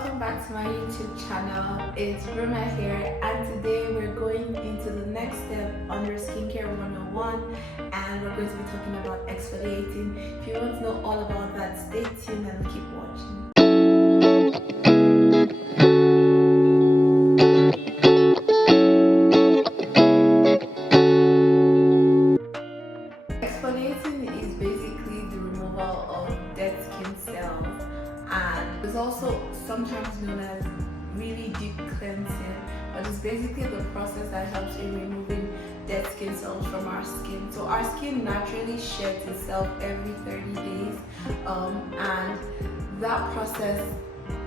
welcome back to my YouTube channel. It's Rume here, and today we're going into the next step under Skincare 101, and we're going to be talking about exfoliating. If you want to know all about that, stay tuned and keep watching. Exfoliating is basically the removal of dead skin cells, and it's also sometimes known as really deep cleansing, but it's basically the process that helps in removing dead skin cells from our skin. So our skin naturally sheds itself every 30 days, and that process,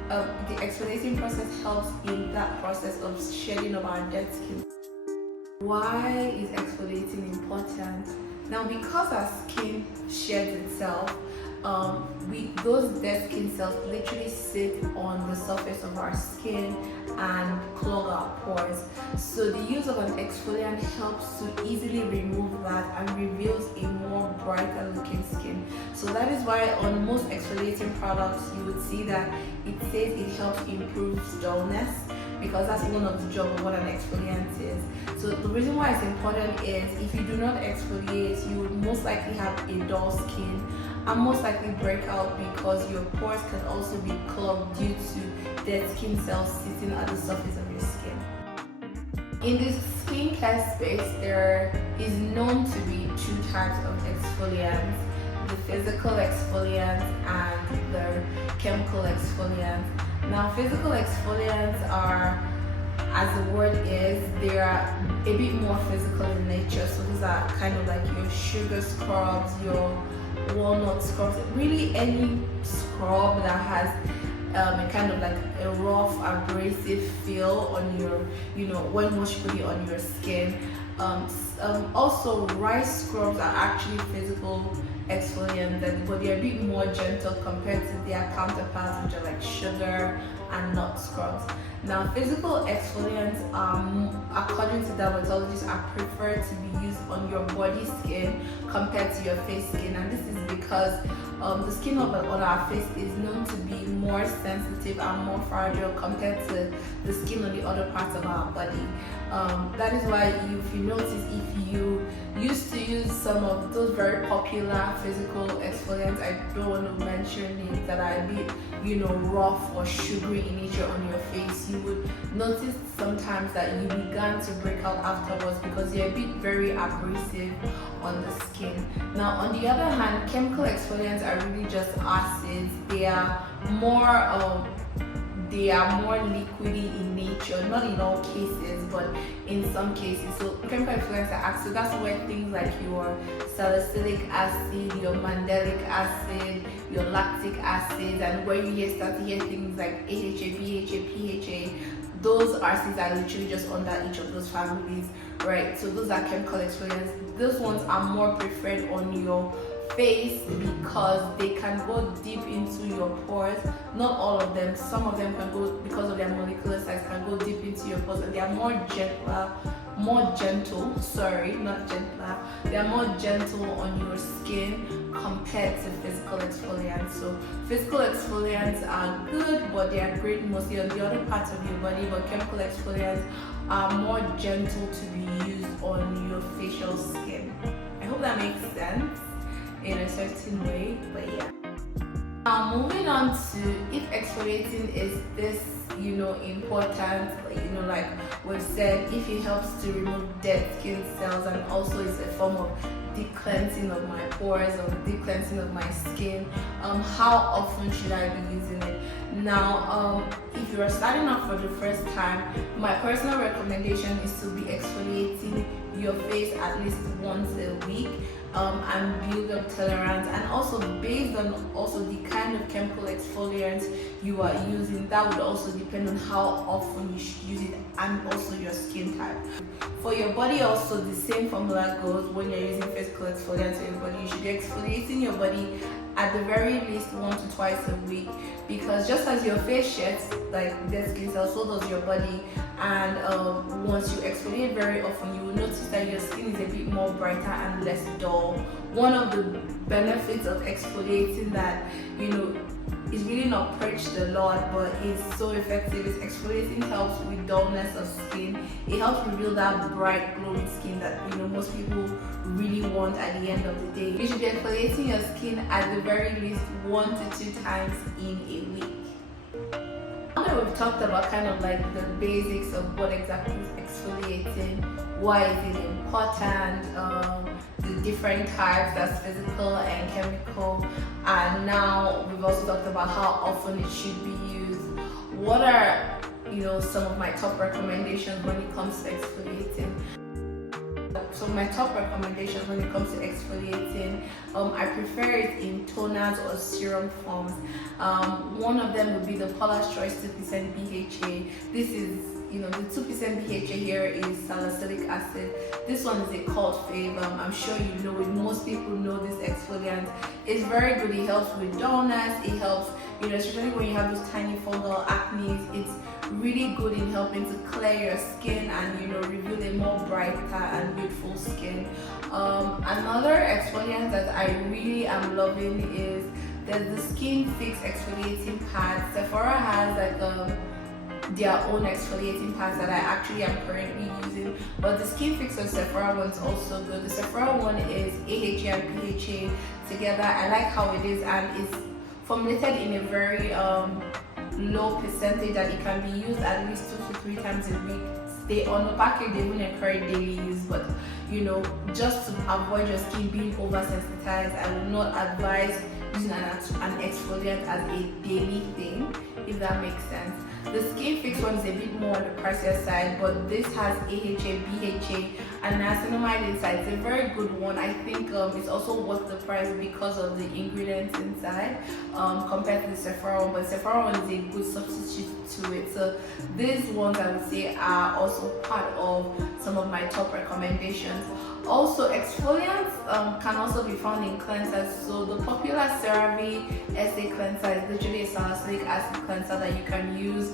the exfoliating process, helps in that process of shedding of our dead skin. Why is exfoliating important? Now, because our skin sheds itself, those dead skin cells literally sit on the surface of our skin and clog our pores. So the use of an exfoliant helps to easily remove that and reveals a more brighter looking skin. So that is why on most exfoliating products you would see that it says it helps improve dullness, because that's one of the jobs of what an exfoliant is. So the reason why it's important is if you do not exfoliate, you would most likely have a dull skin and most likely break out, because your pores can also be clogged due to dead skin cells sitting at the surface of your skin. In this skincare space, there is known to be two types of exfoliants: the physical exfoliants and the chemical exfoliants. Now, physical exfoliants are, as the word is, they are a bit more physical in nature. So these are kind of like your sugar scrubs, your walnut scrubs, really any scrub that has a kind of like a rough, abrasive feel on your, when once you put it on your skin. Also, rice scrubs are actually physical exfoliants, but they're a bit more gentle compared to their counterparts, which are like sugar and nut scrubs. Now, physical exfoliants, according to dermatologists, are preferred to be used on your body skin compared to your face skin, and this is because the skin on our face is known to be more sensitive and more fragile compared to the skin on the other parts of our body. That is why, if you notice, if you used to use some of those very popular physical exfoliants, I don't want to mention names, that are a bit, rough or sugary in nature on your face, you would notice sometimes that you began to break out afterwards because they're a bit very abrasive on the skin. Now, on the other hand, chemical exfoliants are really just acids. They are more liquidy in nature, not in all cases, but in some cases. So chemical exfoliants are acid. So that's where things like your salicylic acid, your mandelic acid, your lactic acid, and where you start to hear things like AHA, BHA, PHA, those acids are literally just under each of those families, right? So those are chemical exfoliants. Those ones are more preferred on your face because they can go deep into your pores. Not all of them, some of them can go, because of their molecular size, can go deep into your pores, and they are more gentle, they are more gentle on your skin compared to physical exfoliants. So physical exfoliants are good, but they are great mostly on the other parts of your body, but chemical exfoliants are more gentle to be used on your facial skin. I hope that makes sense in a certain way, but yeah. Now, moving on to if exfoliating is this, important, like we've said, if it helps to remove dead skin cells, and also it's a form of deep cleansing of my pores, or deep cleansing of my skin, how often should I be using it? Now, if you're starting off for the first time, my personal recommendation is to be exfoliating your face at least once a week, and build up tolerance, and also based on the kind of chemical exfoliants you are using, that would also depend on how often you should use it, and also your skin type. For your body also, the same formula goes. When you're using physical exfoliants for your body, you should be exfoliating your body at the very least 1 to twice a week, because just as your face sheds like dead skin cells, so does your body. And once you exfoliate very often, you will notice that your skin is a bit more brighter and less dull. One of the benefits of exfoliating that it's really not preached a lot, but it's so effective. It's exfoliating, helps with dullness of skin. It helps reveal that bright glowing skin that most people really want at the end of the day. You should be exfoliating your skin at the very least 1 to 2 times in a week. Now that we've talked about kind of like the basics of what exactly is exfoliating, why is it important, the different types, that's physical and chemical, and now we've also talked about how often it should be used. What are some of my top recommendations when it comes to exfoliating? So my top recommendations when it comes to exfoliating, I prefer it in toners or serum forms. One of them would be the Paula's Choice 2% BHA. This is, the 2% BHA here is salicylic acid. This one is a cult fave. I'm sure you know it. Most people know this exfoliant. It's very good. It helps with dullness. It helps, especially when you have those tiny fungal acne. It's really good in helping to clear your skin and reveal a more brighter and beautiful skin. Another exfoliant that I really am loving is there's the Skin Fix exfoliating pads. Sephora has like their own exfoliating pads that I actually am currently using, but the Skin Fix of Sephora one's also good. The Sephora one is AHA and PHA together. I like how it is, and it's formulated in a very low percentage that it can be used at least 2 to 3 times a week. They on the package they even encourage daily use, but just to avoid your skin being oversensitized, I would not advise using an exfoliant as a daily thing, if that makes sense. The Skin Fix one is a bit more on the pricier side, but this has AHA, BHA, and niacinamide inside. It's a very good one. I think it's also worth the price because of the ingredients inside compared to the Sephora one, but Sephora one is a good substitute to it. So these ones I would say are also part of some of my top recommendations. Also, exfoliants can also be found in cleansers. So the popular CeraVe SA cleanser is literally a salicylic acid cleanser that you can use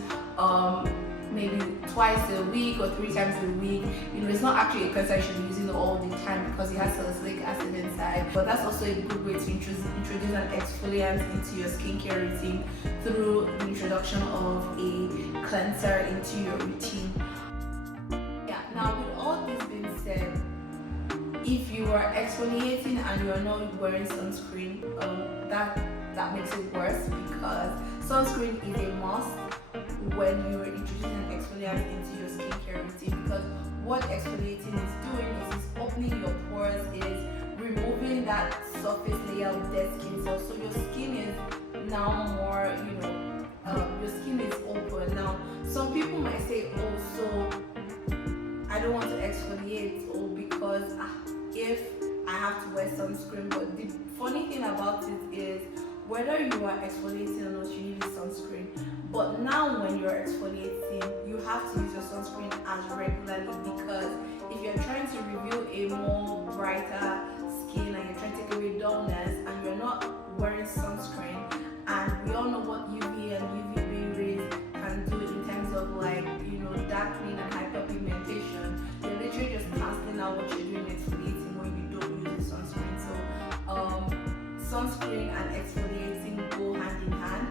maybe twice a week or 3 times a week. It's not actually a cleanser you should be using all the time because it has salicylic acid inside, but that's also a good way to introduce an exfoliant into your skincare routine through the introduction of a cleanser into your routine. Yeah, now with all this being said, if you are exfoliating and you are not wearing sunscreen, that makes it worse, because sunscreen is a must when you're introducing an exfoliant into your skincare routine, because what exfoliating is doing is it's opening your pores, is removing that surface layer of dead skin cells, so your skin is now more, your skin is open. Now, some people might say, oh, so I don't want to exfoliate, or because if I have to wear sunscreen. But the funny thing about it is, whether you are exfoliating or not, you need a sunscreen. But now when you're exfoliating, you have to use your sunscreen as regularly, because if you're trying to reveal a more brighter skin and you're trying to take away dullness and you're not wearing sunscreen, and we all know what UV and UVB rays can do in terms of darkening and hyperpigmentation, you're literally just cancelling out what you're doing exfoliating when you don't use the sunscreen. So sunscreen and exfoliating go hand in hand.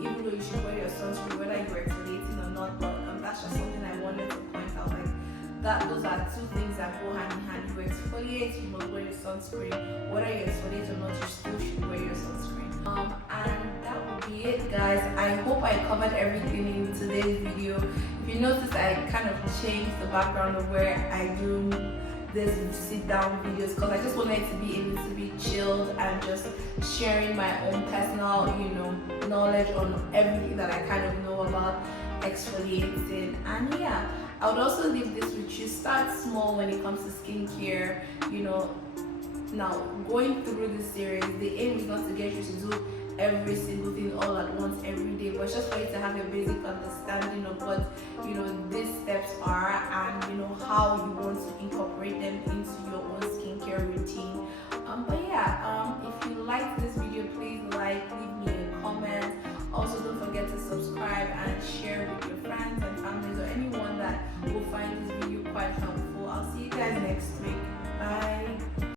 Even though you should wear your sunscreen whether you're exfoliating or not, but that's just something I wanted to point out. Those are 2 things that go hand in hand. You exfoliate, you must wear your sunscreen. Whether you exfoliate or not, you still should wear your sunscreen. And that would be it, guys. I hope I covered everything in today's video. If you notice, I kind of changed the background of where I do this sit down videos, because I just wanted to be able to be chilled and just sharing my own personal knowledge on everything that I kind of know about exfoliating. And yeah, I would also leave this with you. Start small when it comes to skincare. Now going through this series, the aim is not to get you to do every single thing all at once every day, but just for you to have a basic understanding of what